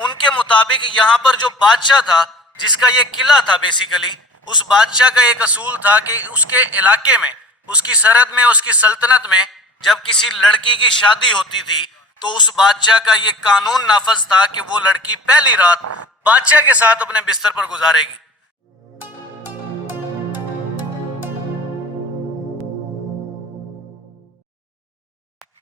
ان کے مطابق یہاں پر جو بادشاہ تھا جس کا یہ قلعہ تھا بیسیکلی، اس بادشاہ کا ایک اصول تھا کہ اس کے علاقے میں، اس کی سرحد میں، اس کی سلطنت میں جب کسی لڑکی کی شادی ہوتی تھی تو اس بادشاہ کا یہ قانون نافذ تھا کہ وہ لڑکی پہلی رات بادشاہ کے ساتھ اپنے بستر پر گزارے گی۔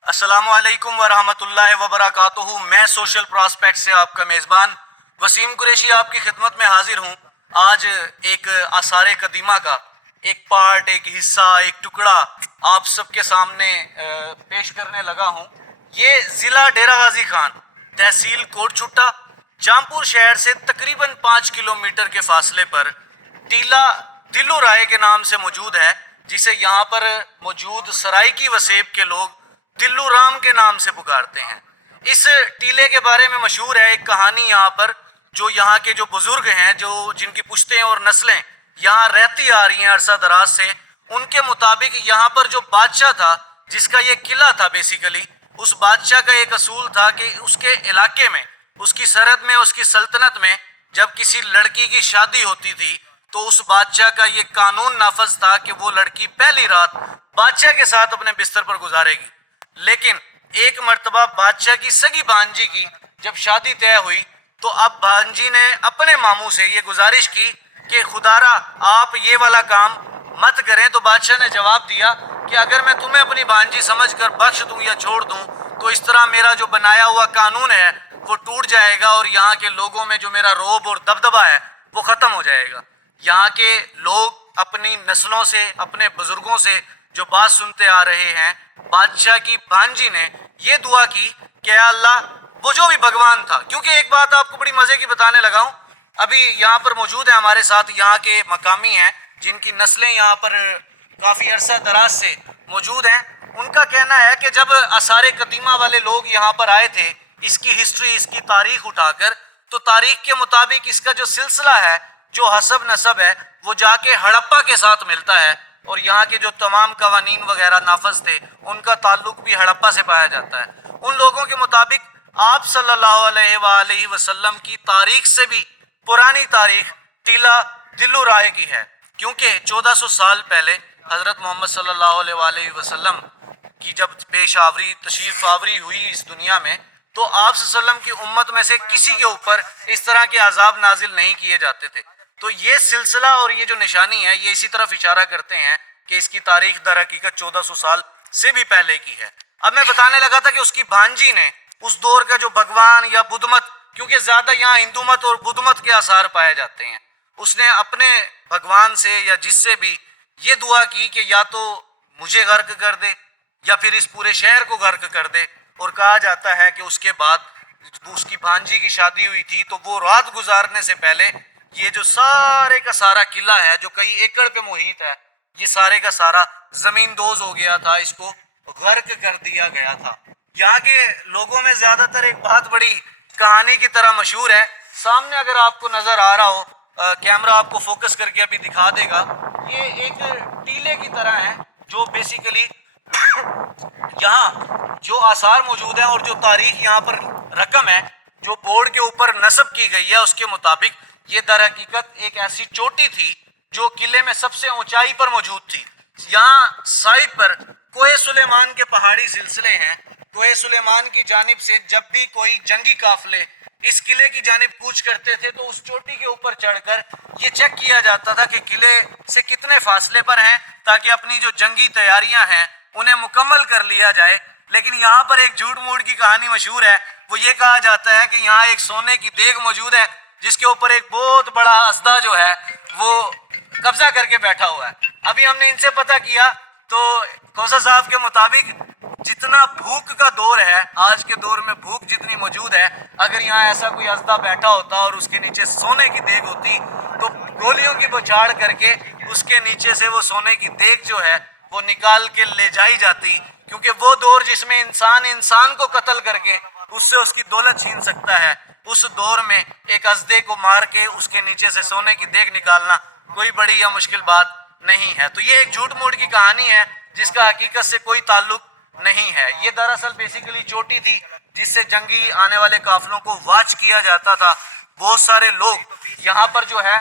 السلام علیکم ورحمۃ اللہ وبرکاتہ۔ میں سوشل پراسپیکٹ سے آپ کا میزبان وسیم قریشی آپ کی خدمت میں حاضر ہوں۔ آج ایک آثار قدیمہ کا ایک پارٹ، ایک حصہ، ایک ٹکڑا آپ سب کے سامنے پیش کرنے لگا ہوں۔ یہ ضلع ڈیرہ غازی خان، تحصیل کوٹ چھٹا، جامپور شہر سے تقریباً 5 کلومیٹر کے فاصلے پر ٹیلہ دلو رائے کے نام سے موجود ہے، جسے یہاں پر موجود سرائیکی وسیب کے لوگ دلو رام کے نام سے پکارتے ہیں۔ اس ٹیلے کے بارے میں مشہور ہے ایک کہانی یہاں پر، جو یہاں کے جو بزرگ ہیں، جن کی پشتیں اور نسلیں یہاں رہتی آ رہی ہیں عرصہ دراز سے، ان کے مطابق یہاں پر جو بادشاہ تھا جس کا یہ قلعہ تھا بیسیکلی، اس بادشاہ کا ایک اصول تھا کہ اس کے علاقے میں، اس کی سرحد میں، اس کی سلطنت میں جب کسی لڑکی کی شادی ہوتی تھی تو اس بادشاہ کا یہ قانون نافذ تھا کہ وہ لڑکی پہلی رات بادشاہ کے ساتھ اپنے بستر پر گزارے گی۔ لیکن ایک مرتبہ بادشاہ کی سگی بھانجی کی جب شادی طے ہوئی تو اب بھانجی نے اپنے ماموں سے یہ گزارش کی کہ خدارا آپ یہ والا کام مت کریں، تو بادشاہ نے جواب دیا کہ اگر میں تمہیں اپنی بھانجی سمجھ کر بخش دوں یا چھوڑ دوں تو اس طرح میرا جو بنایا ہوا قانون ہے وہ ٹوٹ جائے گا اور یہاں کے لوگوں میں جو میرا روب اور دبدبہ ہے وہ ختم ہو جائے گا۔ یہاں کے لوگ اپنی نسلوں سے، اپنے بزرگوں سے جو بات سنتے آ رہے ہیں، بادشاہ کی بھانجی نے یہ دعا کی کہ اے اللہ، وہ جو بھی بھگوان تھا، کیونکہ ایک بات آپ کو بڑی مزے کی بتانے لگا ہوں، ابھی یہاں پر موجود ہیں ہمارے ساتھ یہاں کے مقامی ہیں جن کی نسلیں یہاں پر کافی عرصہ دراز سے موجود ہیں۔ ان کا کہنا ہے کہ جب آثار قدیمہ والے لوگ یہاں پر آئے تھے، اس کی ہسٹری، اس کی تاریخ اٹھا کر، تو تاریخ کے مطابق اس کا جو سلسلہ ہے، جو حسب نسب ہے، وہ جا کے ہڑپا کے ساتھ ملتا ہے، اور یہاں کے جو تمام قوانین وغیرہ نافذ تھے ان کا تعلق بھی ہڑپا سے پایا جاتا ہے۔ ان لوگوں کے مطابق آپ صلی اللہ علیہ وآلہ وسلم کی تاریخ سے بھی پرانی تاریخ ٹیلہ دلو رائے کی ہے، کیونکہ 1400 سال پہلے حضرت محمد صلی اللہ علیہ وآلہ وسلم کی جب پیش آوری، تشریف آوری ہوئی اس دنیا میں، تو آپ صلی اللہ علیہ وسلم کی امت میں سے کسی کے اوپر اس طرح کے عذاب نازل نہیں کیے جاتے تھے۔ تو یہ سلسلہ اور یہ جو نشانی ہے یہ اسی طرف اشارہ کرتے ہیں کہ اس کی تاریخ در حقیقت 1400 سال سے بھی پہلے کی ہے۔ اب میں بتانے لگا تھا کہ اس کی بھانجی نے اس دور کا جو بھگوان یا بدھ مت، کیونکہ زیادہ یہاں ہندو مت اور بدھ مت کے آثار پائے جاتے ہیں، اس نے اپنے بھگوان سے یا جس سے بھی یہ دعا کی کہ یا تو مجھے غرق کر دے یا پھر اس پورے شہر کو غرق کر دے، اور کہا جاتا ہے کہ اس کے بعد اس کی بھانجی کی شادی ہوئی تھی تو وہ رات گزارنے سے پہلے یہ جو سارے کا سارا قلعہ ہے جو کئی ایکڑ پہ محیط ہے، یہ سارے کا سارا زمین دوز ہو گیا تھا، اس کو غرق کر دیا گیا تھا۔ یہاں کے لوگوں میں زیادہ تر ایک بات بڑی کہانی کی طرح مشہور ہے، سامنے اگر آپ کو نظر آ رہا ہو، کیمرہ آپ کو فوکس کر کے ابھی دکھا دے گا، یہ ایک ٹیلے کی طرح ہے جو بیسیکلی یہاں جو آثار موجود ہیں اور جو تاریخ یہاں پر رقم ہے جو بورڈ کے اوپر نصب کی گئی ہے، اس کے مطابق یہ در حقیقت ایک ایسی چوٹی تھی جو قلعے میں سب سے اونچائی پر موجود تھی۔ یہاں سائڈ پر کوہ سلیمان کے پہاڑی سلسلے ہیں، کوہ سلیمان کی جانب سے جب بھی کوئی جنگی قافلے اس قلعے کی جانب کوچ کرتے تھے تو اس چوٹی کے اوپر چڑھ کر یہ چیک کیا جاتا تھا کہ قلعے سے کتنے فاصلے پر ہیں، تاکہ اپنی جو جنگی تیاریاں ہیں انہیں مکمل کر لیا جائے۔ لیکن یہاں پر ایک جھوٹ موٹ کی کہانی مشہور ہے، وہ یہ کہا جاتا ہے کہ یہاں ایک سونے کی دیگ موجود ہے جس کے اوپر ایک بہت بڑا اسدہ جو ہے وہ قبضہ کر کے بیٹھا ہوا ہے۔ ابھی ہم نے ان سے پتہ کیا تو کوثر صاحب کے مطابق جتنا بھوک کا دور ہے، آج کے دور میں بھوک جتنی موجود ہے، اگر یہاں ایسا کوئی اسدہ بیٹھا ہوتا اور اس کے نیچے سونے کی دیگ ہوتی تو گولیوں کی بچھاڑ کر کے اس کے نیچے سے وہ سونے کی دیگ جو ہے وہ نکال کے لے جائی جاتی، کیونکہ وہ دور جس میں انسان کو قتل کر کے اس سے اس کی دولت چھین سکتا ہے، اس دور میں ایک اسدے کو مار کے اس کے نیچے سے سونے کی دیگ نکالنا کوئی بڑی یا مشکل بات نہیں ہے۔ تو یہ ایک جھوٹ موٹ کی کہانی ہے جس کا حقیقت سے کوئی تعلق نہیں ہے۔ یہ دراصل بیسیکلی چوٹی تھی جس سے جنگی آنے والے قافلوں کو واچ کیا جاتا تھا. بہت سارے لوگ یہاں پر جو ہے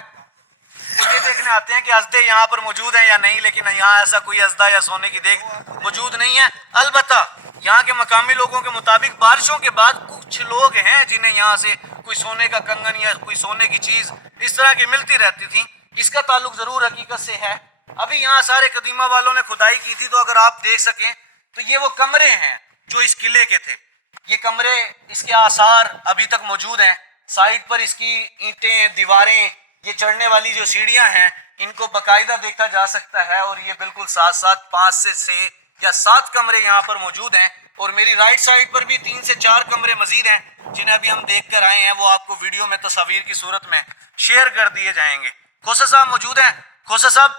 یہ دیکھنے آتے ہیں کہ اسدے یہاں پر موجود ہیں یا نہیں, لیکن یہاں ایسا کوئی اسدہ یا سونے کی دیگ موجود نہیں ہے. البتہ یہاں کے مقامی لوگوں کے مطابق بارشوں کے بعد کچھ لوگ ہیں جنہیں یہاں سے کوئی سونے کا کنگن یا کوئی سونے کی چیز اس طرح کی ملتی رہتی تھی. اس کا تعلق ضرور حقیقت سے ہے. ابھی یہاں سارے قدیمہ والوں نے کھدائی کی تھی, تو اگر آپ دیکھ سکیں تو یہ وہ کمرے ہیں جو اس قلعے کے تھے. یہ کمرے, اس کے آثار ابھی تک موجود ہیں. سائڈ پر اس کی اینٹیں, دیواریں, یہ چڑھنے والی جو سیڑھیاں ہیں ان کو باقاعدہ دیکھا جا سکتا ہے. اور یہ بالکل ساتھ ساتھ 5 سے 6 یا 7 کمرے یہاں پر موجود ہیں. اور میری رائٹ سائڈ پر بھی 3 سے 4 کمرے مزید ہیں جنہیں ابھی ہم دیکھ کر آئے ہیں. وہ آپ کو ویڈیو میں تصاویر کی صورت میں شیئر کر دیے جائیں گے. کھوسا صاحب موجود ہیں. کھوسا صاحب,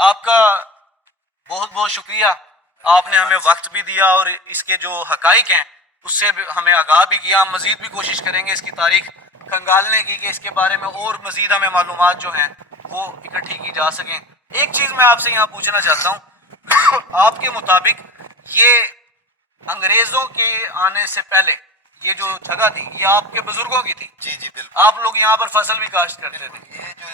آپ کا بہت بہت شکریہ. آپ نے ہمیں وقت بھی دیا اور اس کے جو حقائق ہیں اس سے ہمیں آگاہ بھی کیا. ہم مزید بھی کوشش کریں گے اس کی تاریخ کھنگالنے کی کہ اس کے بارے میں اور مزید ہمیں معلومات جو ہیں وہ اکٹھی کی جا سکیں. ایک چیز میں آپ سے یہاں پوچھنا چاہتا ہوں, آپ کے مطابق یہ انگریزوں کے آنے سے پہلے یہ جو جگہ تھی یہ آپ کے بزرگوں کی تھی؟ جی جی بالکل. آپ لوگ یہاں پر فصل بھی کاشت کرتے تھے؟ یہ جو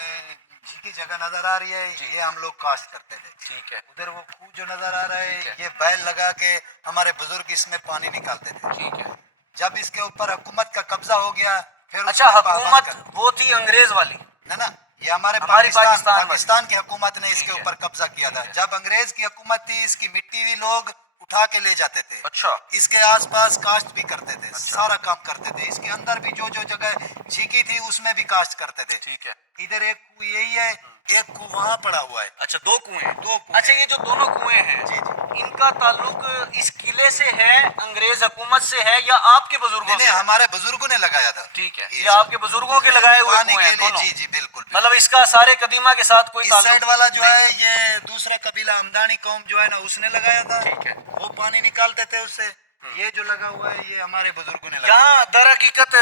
جھیکی جگہ نظر آ رہی ہے یہ ہم لوگ کاشت کرتے تھے. ٹھیک ہے. ادھر وہ خوہ جو نظر آ رہا ہے یہ بیل لگا کے ہمارے بزرگ اس میں پانی نکالتے تھے. ٹھیک ہے. جب اس کے اوپر حکومت کا قبضہ ہو گیا پھر اچھا, حکومت وہ تھی انگریز والی؟ نا یہ ہمارے ہماری پاکستان کی حکومت نے اس کے اوپر قبضہ کیا تھا. جب انگریز کی حکومت تھی اس کی مٹی بھی لوگ اٹھا کے لے جاتے تھے. اچھا. اس کے آس پاس کاشت بھی کرتے تھے, سارا کام کرتے تھے. اس کے اندر بھی جو جگہ جھیکی تھی اس میں بھی کاشت کرتے تھے. ٹھیک ہے. ادھر ایک کنواں یہی ہے, ایک کنواں وہاں پڑا ہوا ہے. اچھا, 2 کنویں. 2 اچھا, یہ جو دونوں کنویں ہیں جی جی ان کا تعلق اس قلعے سے ہے, انگریز حکومت سے ہے, یا آپ کے بزرگوں سے؟ ہمارے بزرگوں نے لگایا تھا. ٹھیک ہے, یہ آپ کے بزرگوں کے لگائے ہوئے کنویں ہیں دونوں؟ جی جی بالکل. مطلب اس کا سارے قدیمہ کے ساتھ کوئی اس تعلق؟ سائیڈ والا جو ہے یہ دوسرا قبیلہ ہمدانی قوم جو ہے نا اس نے لگایا تھا. ٹھیک ہے. وہ پانی نکالتے تھے اس سے. یہ جو لگا ہوا ہے یہ ہمارے بزرگوں نے لگایا. یہاں در حقیقت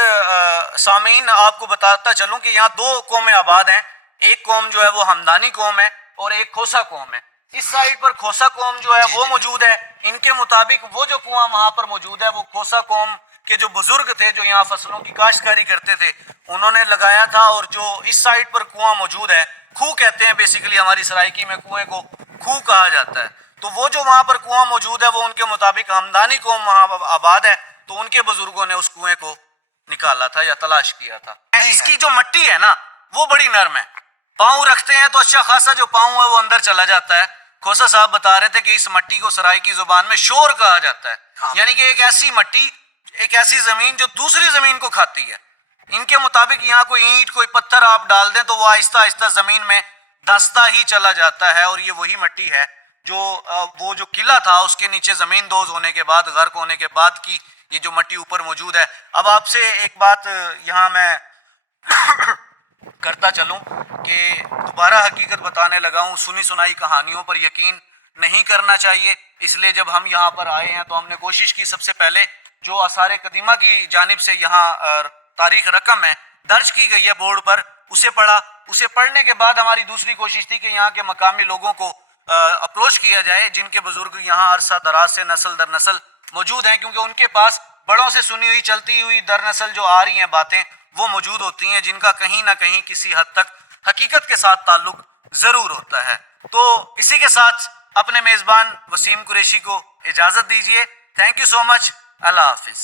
سامعین آپ کو بتاتا چلوں کہ یہاں 2 قومیں آباد ہیں. ایک قوم جو ہے وہ ہمدانی قوم ہے اور ایک کھوسا قوم ہے. اس سائڈ پر کھوسا قوم جو ہے وہ موجود ہے. ان کے مطابق وہ جو کنواں وہاں پر موجود ہے وہ کھوسا قوم کے جو بزرگ تھے جو یہاں فصلوں کی کاشتکاری کرتے تھے انہوں نے لگایا تھا. اور جو اس سائڈ پر کنواں موجود ہے, خوہ کہتے ہیں بیسیکلی, ہماری سرائکی میں کنویں کو خوہ کہا جاتا ہے. تو وہ جو وہاں پر کنواں موجود ہے وہ ان کے مطابق ہمدانی قوم وہاں آباد ہے, تو ان کے بزرگوں نے اس کنویں کو نکالا تھا یا تلاش کیا تھا. اس کی جو مٹی ہے نا وہ بڑی نرم ہے. پاؤں رکھتے ہیں تو اچھا خاصا جو پاؤں ہے وہ اندر چلا جاتا ہے. کھوسا صاحب بتا رہے تھے کہ اس مٹی کو سرائکی زبان میں شور کہا جاتا ہے. یعنی کہ ایک ایسی مٹی, ایک ایسی زمین جو دوسری زمین کو کھاتی ہے. ان کے مطابق یہاں کوئی اینٹ کوئی پتھر آپ ڈال دیں تو وہ آہستہ آہستہ زمین میں دھستا ہی چلا جاتا ہے. اور یہ وہی مٹی ہے جو وہ جو قلعہ تھا اس کے نیچے زمین دوز ہونے کے بعد, غرق ہونے کے بعد کی یہ جو مٹی اوپر موجود ہے. اب آپ سے ایک بات یہاں میں کرتا چلوں کہ دوبارہ حقیقت بتانے لگا ہوں, سنی سنائی کہانیوں پر یقین نہیں کرنا چاہیے. اس لیے جب ہم یہاں پر آئے ہیں تو ہم نے کوشش کی سب سے پہلے جو آثار قدیمہ کی جانب سے یہاں تاریخ رقم ہے درج کی گئی ہے بورڈ پر, اسے پڑھا. اسے پڑھنے کے بعد ہماری دوسری کوشش تھی کہ یہاں کے مقامی لوگوں کو اپروچ کیا جائے جن کے بزرگ یہاں عرصہ دراز سے نسل در نسل موجود ہیں, کیونکہ ان کے پاس بڑوں سے سنی ہوئی چلتی ہوئی در نسل جو آ رہی ہیں باتیں وہ موجود ہوتی ہیں جن کا کہیں نہ کہیں کسی حد تک حقیقت کے ساتھ تعلق ضرور ہوتا ہے. تو اسی کے ساتھ اپنے میزبان وسیم قریشی کو اجازت دیجیے. تھینک یو سو مچ. اللہ حافظ.